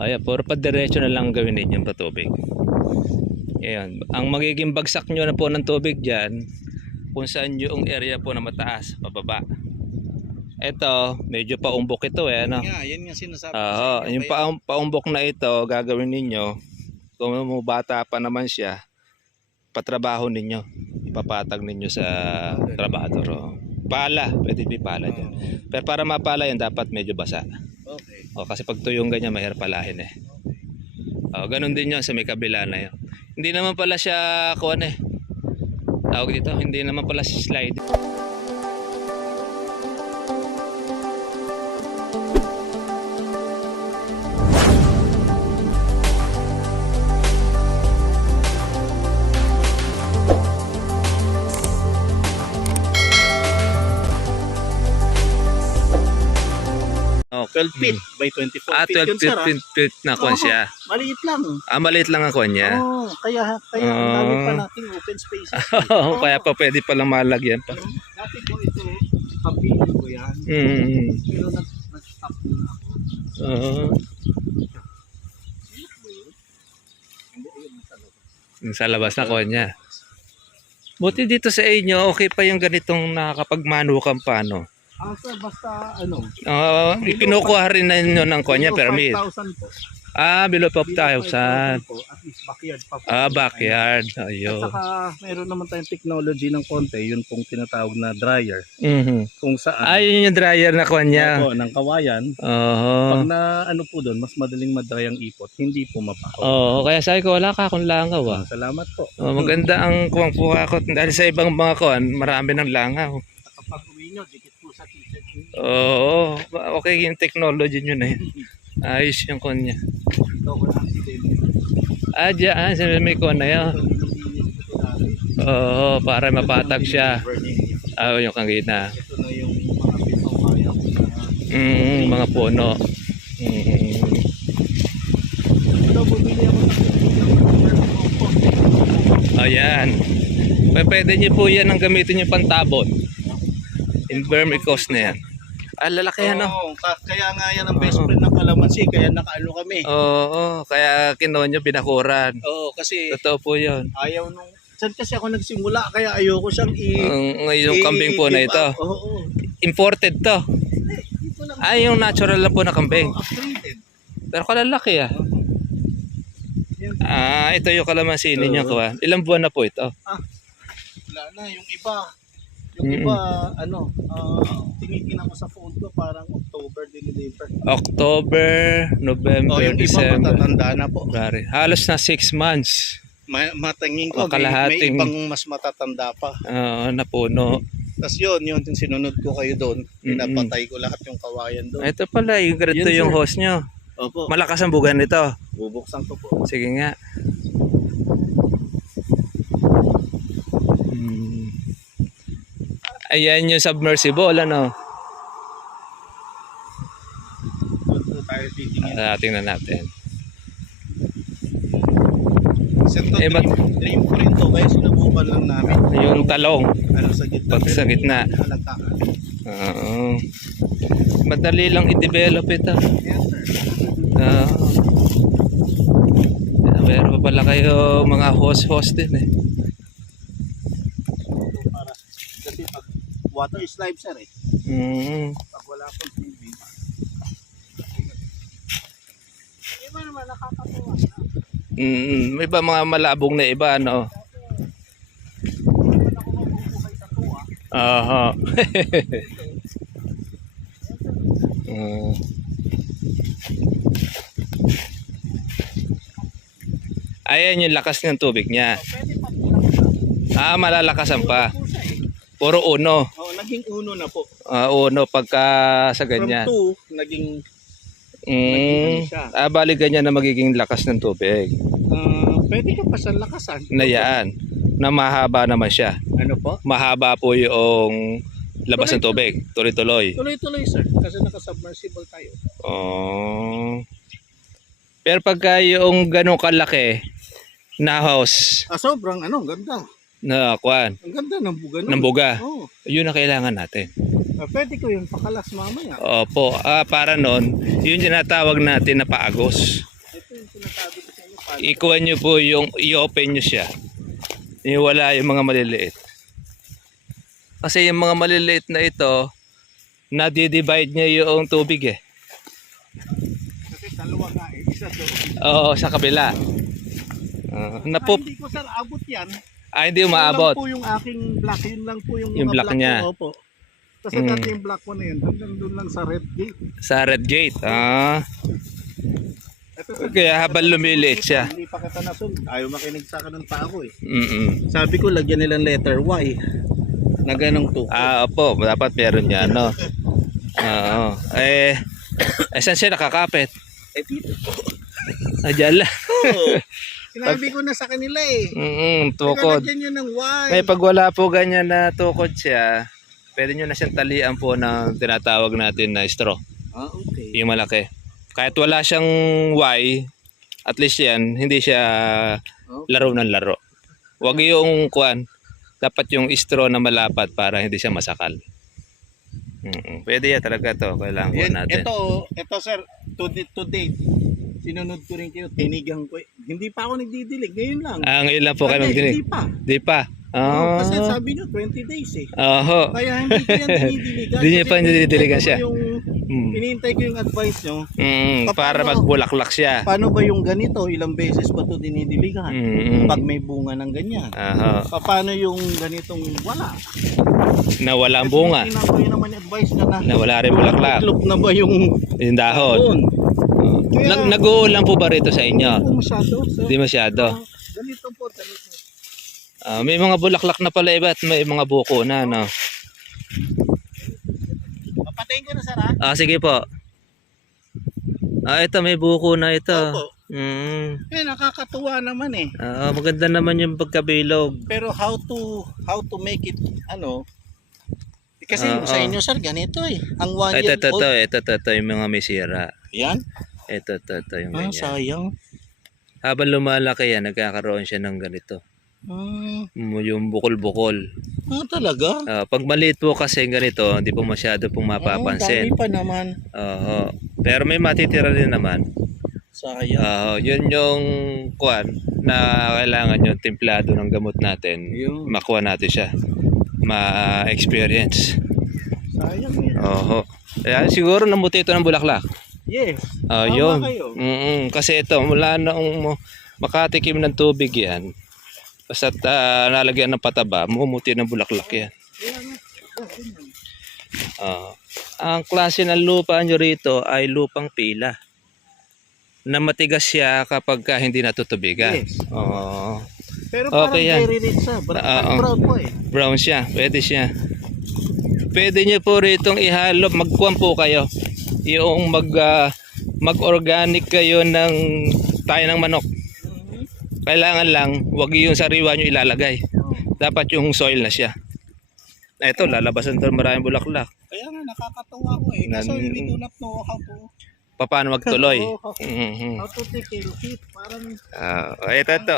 Ayan, puro pa diretso na lang gawin ninyong patubig. Ayan, ang magiging bagsak nyo na po ng tubig dyan, kung saan yung area po na mataas, pababa. Ito, medyo paumbok ito ano. Yan nga sinasabi ko Oo, sa inyo. yung paumbok na ito, gagawin ninyo, kung bata pa naman siya, patrabaho ninyo, ipapatag ninyo sa trabador. Oh. Pala, pwede pala dyan. Pero para mapala yan, dapat medyo basa. Okay. O, kasi pag tuyong ganyan, mahirap palahin eh. O, ganun din yun sa may kabila na yun. Hindi naman pala siya, tawag dito, hindi naman pala si slide. Oh, 12 feet by 24 feet 12 yun, sir. 15 feet na kuwan siya. Maliit lang. Maliit lang ang kuwan niya. Kaya ang dami pa nating open spaces. Kaya pa pwede palang malagyan pa. Dati ko ito, kapili ko yan. Pero nag-stop na ako. Sa labas na kuwan niya. Buti dito sa inyo, okay pa yung ganitong nakakapagmanukan pa, no? Sir, basta ano? Kinukuha rin na ninyo ng kuwan niya, permit. 5,000 po. Below 5,000. Po, at least backyard pa po. Backyard. At Ayun. saka meron naman tayong technology ng konti, yun pong tinatawag na dryer. Kung saan. Yun yung dryer na kuwan niya. Opo, ng kawayan. Pag na ano po doon, mas madaling madry ang ipot, hindi po mabaho. Kaya sabi ko, wala ka akong langaw. Salamat po. Maganda ang kuwang puha ko. Dahil sa ibang mga kuwan, marami ng langaw. Kapag uwi nyo, dikit po sa t-shirt. Okay yung technology nyo na yun. Ayos yung kuwan niya. Ito ko na accident. Diyan, sa may kuwan na yun. Para mapatag siya. Yung kangina. Ito na yung mga pitong kaya ko na. Mga puno. Ito, bumili ako ng Ayan. Pwede nyo po yan ang gamitin yung pantabon. In vermicompost na yan. Lalaki yan, no? Kaya nga yan ang best friend ng kalamansi, kaya nakaano kami. Kaya kinuha nyo binakuran. Kasi Totoo po yun. ayaw nung... Saan kasi ako nagsimula, kaya ayoko siyang Yung kambing po na ito. Imported to. Yung natural lang po na kambing. Upgraded. Pero kalalaki ito yung kalamansi ninyo ko. Ilang buwan na po ito? Wala na, yung iba, tinitingnan ko sa phone ko, parang October deliver. October, November, Yung December. iba matatanda na po. Halos na 6 months. Matangin ko, may Kalahating ibang mas matatanda pa. Napuno. Tapos yun, sinunod ko kayo doon. Pinapatay ko lahat yung kawayan doon. Ito pala, yung ganito Yun, yung sir. host nyo. Opo, Malakas ang bugan nito. bubuksan ko po. Sige nga. Ayan yung submersible, ano? Doon po tayo titingin. Tingnan natin. Sir, to, ba't dream ko rin to, kaya sinubukan lang namin. yung talong? Sa gitna. Pag sa gitna. Halatakan. Madali lang i-develop ito. Yes, sir. Meron pa pala kayo mga host din eh. Kasi pag water is life, sir eh. Pag wala pong tubig. Iba naman, nakakatuwa na. May ba mga malabong na iba, ano? Hindi naman ako mabubuhay sa tuwa. Ayan yung lakas ng tubig niya. Pwede pa po. Malalakasan pa. Puro uno. Naging uno na po. Uno pagka sa ganyan. From 2, naging siya. Bali ganyan na magiging lakas ng tubig. Pwede ka pa sa lakasan. Na yan. Na mahaba naman siya. Ano po? Mahaba po yung labas ng tubig. Tuloy-tuloy. Tuloy-tuloy, sir. Kasi naka-submersible tayo. Pero pagka yung ganun kalaki na house Sobrang ganda. na kuan Ang ganda ng buga nun. ng buga, Oo. yun ang kailangan natin. Pwede ko yung pakalas mamaya. Opo, para nun, yun yung tinatawag natin na paagos. Ito yung sinasabi ko sa inyo. Ikuha nyo po yung, i-open nyo siya. Wala yung mga maliliit. Kasi yung mga maliliit na ito, nadi-divide niya yung tubig eh. Kasi dalawa nga eh. Isa doon. Oo, sa kabila. Hindi ko sir abot yan. Hindi Yun umaabot. lang po yung aking block. Yun lang po yung, Yung mga block niya. ko. Opo. Kasi dati yung block ko na yun. Hanggang doon lang sa red gate. Sa red gate. Ito, sir, Kaya habang lumiliit siya. Hindi pa kita nasun. Ayaw makinig sa akin ng tao eh. Sabi Sabi ko lagyan nilang letter Y. Na ganong to. opo, dapat meron yan, no? Oo. Saan siya nakakapit? Dito. Diyan lang. Oo. Sinabi ko na sa kanila eh. Tukod. Lagyan nyo ng Y. Pag wala po ganyan na tukod siya, pwede nyo na siyang talian po ng tinatawag natin na straw. Okay. Yung malaki. Kahit wala siyang Y, at least yan, hindi siya laro ng laro. Huwag yung kuan, dapat yung straw na malapat para hindi siya masakal. Pwede yan talaga to, kailangan ko natin. Ito sir, to date. Sinunod ko rin kayo, tinigang ko. Hindi pa ako nagdidilig, ngayon lang. Ngayon lang po kayo Hindi magdinig. pa. Di pa. Kasi sabi nyo, 20 days eh. Oho. Kaya hindi ko yan dinidiligan. Hindi niya pa dinidiligan siya. Inintay ko yung advice nyo. Para magbulaklak siya. Paano ba yung ganito? Ilang beses ba ito dinidiligan? Pag may bunga ng ganyan. Paano yung ganitong wala? Na walang bunga. Tingnan ko yun naman yung advice na Na wala rin bulaklak. itlog na ba yung Yung dahon. Nag-uulan po ba rito sa inyo? Hindi masyado. Sir. Hindi masyado. Ganito po, ganito. May mga bulaklak na pala iba at may mga buko na, no? Papatayin ko na sir. Sige po. Ito may buko na ito. Opo. Nakakatuwa naman eh. Maganda naman yung pagkabilog. Pero how to make it kasi sa inyo sir ganito eh. Ang 1 year old. Ito yung mga may sira. Yan. Ito yung ganyan. Sayang. Habang lumalaki yan, nagkakaroon siya ng ganito. Yung bukol-bukol. Talaga? Pag maliit po kasi ganito, hindi po masyado pong mapapansin. Dami pa naman. Pero may matitira din naman. Sayang. Yun yung kuan na kailangan yung timplado ng gamot natin. Makuha natin siya. Ma-experience. Sayang eh. Kaya siguro namuti ito ng bulaklak. Yes. Yun. Kasi ito, mula noong makatikim ng tubig yan, basta nalagyan ng pataba, mumuti ng bulaklak yan. Ang klase ng lupa nyo rito ay lupang pila. Na matigas siya kapag hindi natutubigan. Yes. Pero Okay yan. very rich siya. Brown po eh. Brown siya, pwede siya. Pwede nyo po rito ihalo, magkuhan po kayo. Yung mag-organic kayo ng tayo ng manok. Kailangan lang, wag yung sariwa nyo ilalagay. Dapat yung soil na siya. Ito, lalabasan ito maraming bulaklak. Kaya nga, nakakatawa ko eh. Kasi we do not know how to... Paano magtuloy? How to take care of it. Parang... Ito.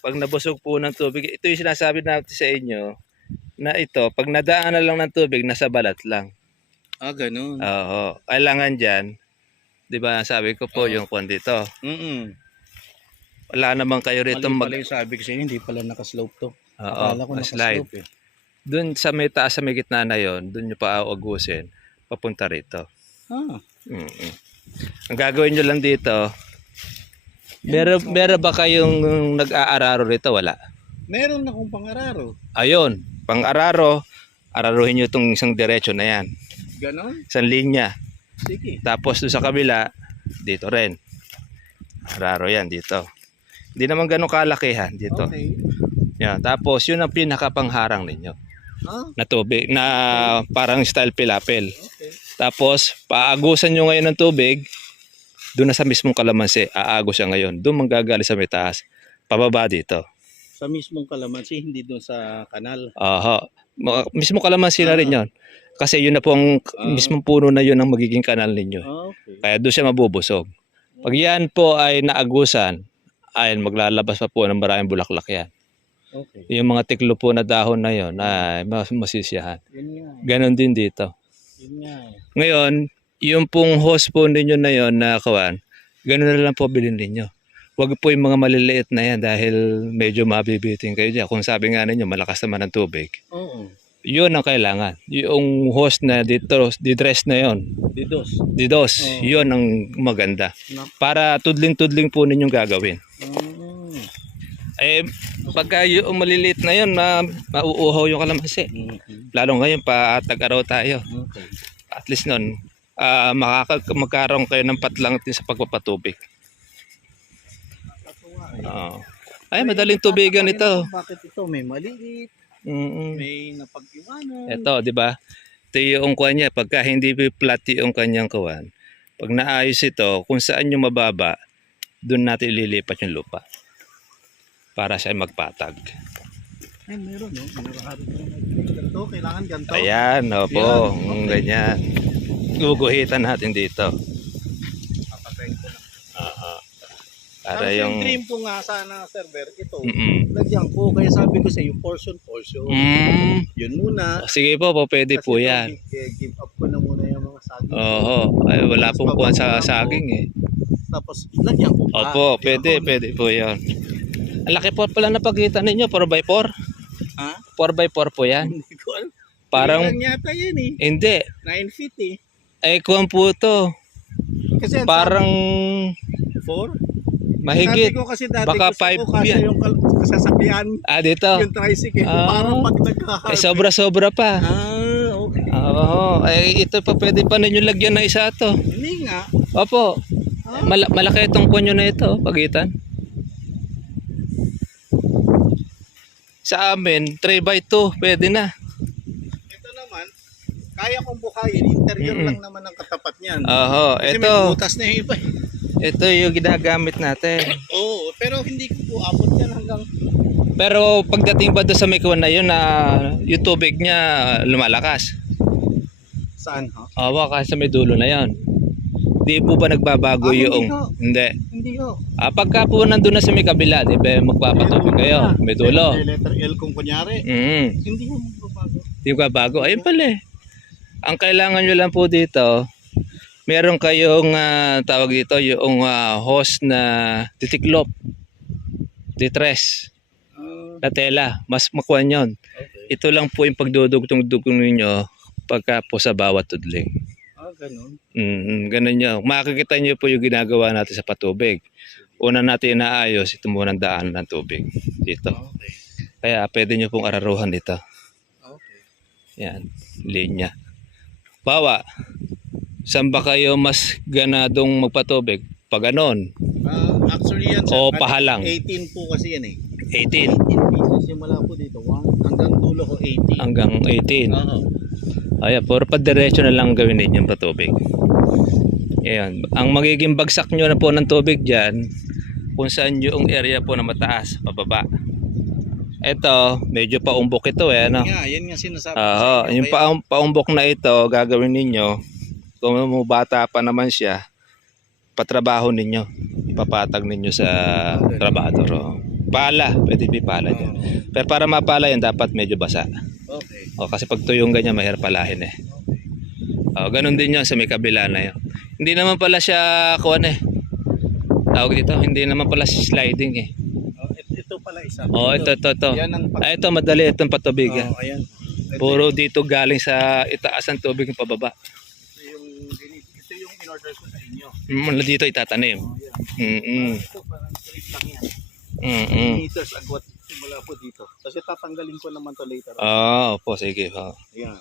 Pag nabusog po ng tubig, ito yung sinasabi natin sa inyo, na ito, pag nadaanan lang ng tubig, nasa balat lang. Ganun. Kailangan dyan, di ba sabi ko po yung kwan dito. Wala naman kayo rito pala yung sabi ko sa'yo, hindi pala nakaslope to. Akala ko slide. nakaslope eh. Doon sa may taas sa may gitna na yon, doon nyo pa agusin, papunta rito. Ang gagawin nyo lang dito, meron ba kayong nag-aararo rito? Wala. Meron akong pang-araro. Ayun, pang-araro, araruhin nyo itong isang diretso na yan. Ganon? Isang linya. Sige. Tapos doon sa kabila, dito rin. Araro yan dito. Hindi naman ganun kalakihan dito. Okay. Yan. Tapos yun ang pinakapangharang ninyo. Na tubig, na parang style pilapil. Okay. Tapos paagusan nyo ngayon ng tubig, doon na sa mismong kalamansi, aagos siya ngayon. Doon manggagaling sa may taas. Pababa dito. Sa mismong kalamansi, hindi doon sa kanal. Mismo kalamansi na rin yun. Kasi yun na po ang mismong puno na yun ang magiging kanal ninyo. Okay. Kaya doon siya mabubusog. Pag yan po ay naagusan, ay maglalabas pa po ng maraming bulaklak yan. Okay. Yung mga tiklo po na dahon na yon ay masisiyahan. Yun nga. Ganon din dito. Yun nga. Ngayon, yung pong hose po ninyo na yon na kawan, ganun na lang po bilhin ninyo. Huwag po yung mga maliliit na yan dahil medyo mabibiting kayo dyan. Kung sabi nga ninyo, malakas naman ang tubig. Oo. Yun ang kailangan. Yung hose na didress na yon, Didos. didos, Oo. yun ang maganda. Nak- Para tudling-tudling po ninyong gagawin. Mm. Eh, pagka yung maliliit na yun, mauuhaw yung kalamansi. Mhm. Lalo ngayon, pa-tag-araw tayo. Okay. At least nun, magkaroon kayo ng patlang din sa pagpapatubig. Nakakatuwa eh. Oo. Ay, madaling tubigan ito. Bakit ito? May maliit, Mm-mm. may napag-iwanan. Ito, di ba? Ito yung kuwan niya. Pagka hindi flat yung kanyang kuwan, pag naayos ito, kung saan yung mababa, doon natin ililipat yung lupa. Para siya magpatag. Ay, meron, no? Ganito, kailangan ganito. Ayan, opo. Yan, okay. Ganyan. Guguhitan natin dito. Papatayin ko lang. Oo. Para Para yung yung... dream ko nga sana, server, ito. Mm-mm. Lagyan ko, kaya sabi ko sa iyo, portion. Yun muna. Sige po, pwede Kasi po ito, yan. give up ko na muna yung mga saging. Oo. Ay, wala pong kuwan sa saging eh. Tapos, lagyan ko pa. Opo, pwede po yan. Ang laki po pala na pagitan ninyo, 4x4. Ha? 4x4 po yan. Hindi ko alam. Parang, Ilan yata yan eh. hindi. 9 feet eh. Ay, kuwan po to. Kasi Parang 4? mahigit. Sabi ko kasi dati Baka gusto ko 5 kasi yan. yung sasakyan, Dito. yung tricycle, Ah. parang pag nagkahal. Sobra-sobra pa. Okay. Oo. Ay, ito pa pwede pa ninyo lagyan na isa to. Hindi nga. Opo. Ah. Malaki itong kunyo na ito, pagitan. Sa amin, 3x2, pwede na. Ito naman, kaya kong bukayin, interior Mm-mm. lang naman ang katapat niyan. Oho, Kasi ito. may butas na yung iba eh. Ito yung ginagamit natin. Oo, pero hindi ko po abot yan hanggang... Pero pagdating ba doon sa may kuwan na yun na yung tubig niya lumalakas? Saan ha? Awa kasi sa may dulo na yun. Di po ba nagbabago Hindi yung... ko. Hindi. Hindi ko. Pagka po nandun na sa may kabila, di ba magpapatubig kayo? May dulo. May letter L kung kunyari. Hindi ko magbabago. Di ba bago? Ayun pala eh. Ang kailangan nyo lang po dito, meron kayong tawag dito, yung hose na titiklop. Distress. Na tela. Mas makuha yun. Okay. Ito lang po yung pagdudugtong-dugtong ninyo pagka po sa bawat tudling. Ganun. Ganun nyo. Makikita nyo po yung ginagawa natin sa patubig. Una natin inaayos, ito muna ang daan ng tubig. Dito. Okay. Kaya pwede nyo pong araruhan dito. Okay. Yan. Linya. Bawa. Saan ba kayo mas ganadong magpatubig? Pag ganon. Actually yan, O sir, pahalang. 18 po kasi yan eh. 18. 18 pieces simula po dito. Hanggang dulo ko 18. Hanggang 18. Oo. Ayan, puro pa diretso na lang gawin ninyo yung patubig. Ayan. Ang magiging bagsak nyo na po ng tubig dyan, kung saan yung area po na mataas, pababa. Ito, medyo paumbok ito eh. Ano? Yan nga sinasabi ko sa inyo. Yung paumbok na ito, gagawin ninyo, kung bata pa naman siya, patrabaho ninyo. Ipapatag ninyo sa trabador. Pala, pwede pala dyan. Pero para mapala yan, dapat medyo basa. Okay. Kasi pag tuyong ganyan, mahirap palahin eh. Ganun din yun sa may kabila na yun. Hindi naman pala siya, tawag dito, hindi naman pala sliding eh. Ito pala isa. Ito. Yan ang Ito, madali itong patubig. ayan. Puro dito galing sa itaas ng tubig ng pababa. Ito yung in-order ko sa inyo. Dito itatanim. Yan. Ito parang trip lang yan. Meters agwat simula po dito. Kasi tatanggalin ko naman to later. Opo, sige. Yan.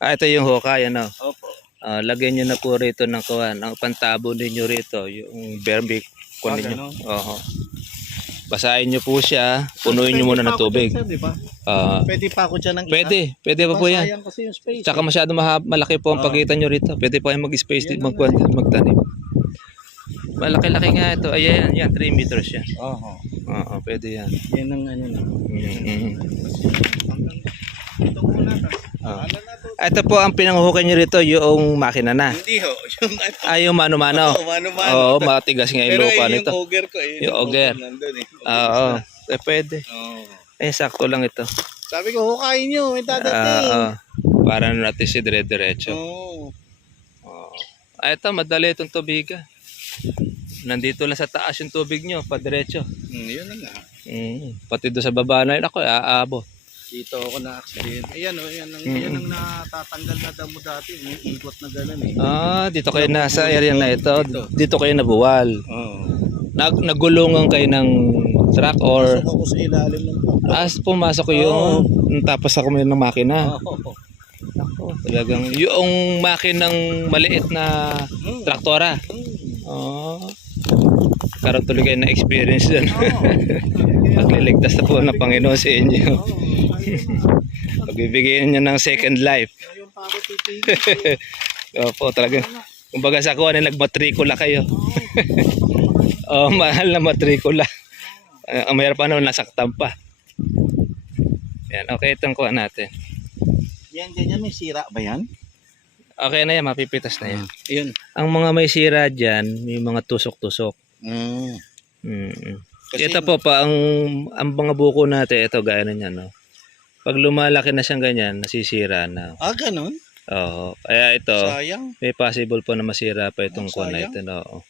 Ito yung hukay, ano. Opo. Lagyan nyo na po rito ng kuwan. Ang pantabo ninyo rito, yung vermic kuwan ninyo. Basahin nyo po siya, punuin nyo muna ng tubig. Pwede pa ako dyan, sir, diba? Pwede pa ako dyan ng isa. Pwede pa po yan. Sayang kasi yung space. Tsaka masyado malaki po ang pagitan nyo rito. Pwede po kayo mag-space, Yan magtanim. Malaki-laki nga ito. Ayan, 3 meters yan. Oo. Pwede yan. Yan ang ano na. Ito muna. Ito po ang pinanguhukay nyo rito, yung makina na. Hindi ho. Yung mano-mano. Mano-mano. Oo, matigas nga yung Pero lupa yung nito. auger ko eh. Yung auger. Nandun eh. Oo, pwede. Oo. Eh, sakto lang ito. Sabi ko, hukayin nyo, may dadating. Para natin si dire-diretso. Oo. Ito, madali itong tubigan. Nandito lang sa taas yung tubig nyo, padiretso. Yun na nga. Pati doon sa baba na yun, ako, aabot. Dito ako na-accident. Ayan o, yan ang natatanggal na damo dati. May ikot na gano'n eh. Dito kayo nasa area na ito. Dito kayo nabuwal. Oo. Nagulungan kayo ng truck or Pasok ako sa ilalim ng pump. pumasok ko yun. Tapos ako may ng makina. Oo. Talagang yung makinang maliit na traktora. Karoon tuloy kayo na experience dyan. Pagliligtas na po ng Panginoon sa inyo. Pagbibigyan nyo ng second life. Yung pa ako titigil. Opo, talagang kumbaga sa kuha na nagmatrikula kayo. Mahal na matrikula. Ang mayroon pa naman nasaktan pa. Yan, okay itong kuha natin. Yan, ganyan, may sira ba yan? Okay na yan, mapipitas na yan. Yun. Ang mga may sira dyan, may mga tusok-tusok. Kasi Ito po pa, ang mga buko natin, ito gaya na yan. No? Pag lumalaki na siyang ganyan, nasisira na. ganun? Oo. Kaya ito, Sayang. may possible po na masira pa itong kuha na sayang. ito. No?